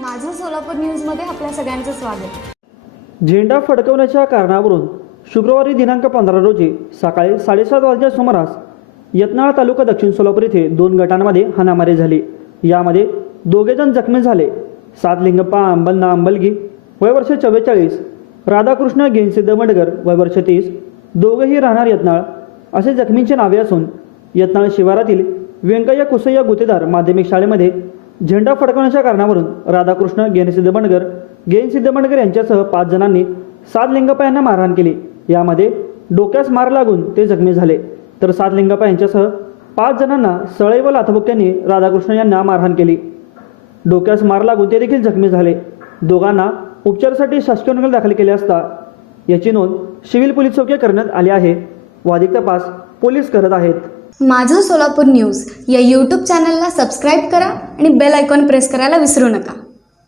माझं सोलापूर न्यूजमध्ये आपल्या सगळ्यांचं स्वागत. झेंडा फडकवण्याच्या कारणावरून शुक्रवारी दिनांक पंधरा रोजी सकाळी साडेसात वाजल्या सुमारास यत्नाळा तालुका दक्षिण सोलापूर येथे दोन गटांमध्ये हाणामारी झाली. यामध्ये दोघेजण जखमी झाले. सात लिंगप्पा अंबलना अंबलगी वय वर्ष चव्वेचाळीस राधाकृष्ण गेनसिद्ध दमडगर वय वर्ष तीस दोघेही राहणार यत्नाळ. असे जखमींची नावे असून यत्नाळ शिवारातील व्यंकय्या कुसय्या गुतेदार माध्यमिक शाळेमध्ये झेंडा फडकवण्याच्या कारणावरून राधाकृष्ण गेनसिद्ध बंडगर गेनसिद्ध बंडगर यांच्यासह पाच जणांनी सात लिंगप्पा यांना मारहाण केली. यामध्ये डोक्यास मार लागून ते जखमी झाले. तर सात लिंगप्पा यांच्यासह पाच जणांना सळई व लाथबुक्यांनी राधाकृष्ण यांना मारहाण केली. डोक्यास मार लागून ते देखील जखमी झाले. दोघांना उपचारासाठी शासकीय रुग्णालयात दाखल केले असता याची नोंद सिव्हिल पोलीस चौकी करण्यात आली आहे. वादिक तपास पोलीस करत आहेत. माझं सोलापूर न्यूज या यूट्यूब चॅनलला सबस्क्राईब करा आणि बेल आयकॉन प्रेस करायला विसरू नका.